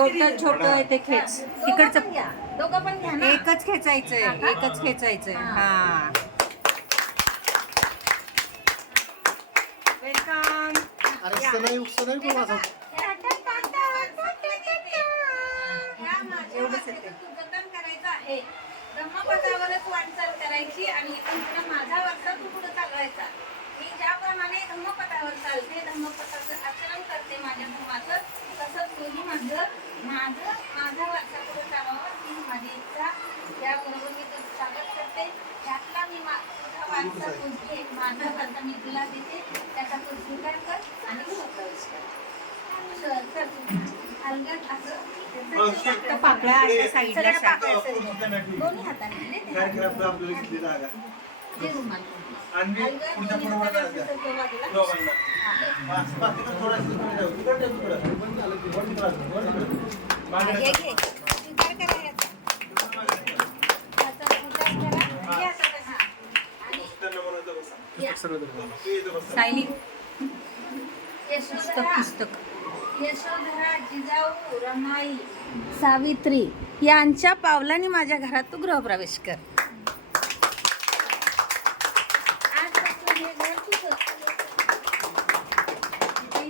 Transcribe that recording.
छोट छोट आहे ते खेच. तिकडचं दोघं पण घ्या ना. एकच खेचायचंय एकच खेचायचंय. हा. वेलकम अरे सनई सनई कोण माझा ह्या माझ्या वारशाचं तू. जतन करायचं आहे. धम्मपदावरच वाटचाल करायची आणि इथून पुढे माझा वारसा तू पुढे चालवायचा. मी ज्याप्रमाणे धम्मपदावर चालते धम्मपदाचं आचरण करते माझ्या धर्माचं तसंच तूही माझं. माझं माझा वारसा पुढे चालवावा ही माझी इच्छा याबरोबर मी तुझं स्वागत करते. त्यातला मी मा- तुझा वारसा तुझी. माझा वारसा मी तुला देते. त्याचा तू स्वीकार कर आणि प्रवेश कर. असं फक्त पाकळ्या. दोन्ही हाताने आणि पुढच्या पुढे दोघांना तिकडं थोडंसं जाऊ. तिकडं ठेव, तिकडं. वर वर तिकडं, मागे घे. स्वीकार करा याचा. याचा स्वीकार करा. त्यांना म्हणायचं बसा. हे इथं बसा. सायली पुस्तक यशोधरा पुस्तक यशोधरा जिजाऊ रमाई सावित्री यांच्या पावलाने माझ्या घरात तू गृहप्रवेश कर आजपासून हे घर तुझं. इथं इथं या इकडे या. हा, या इथं. ये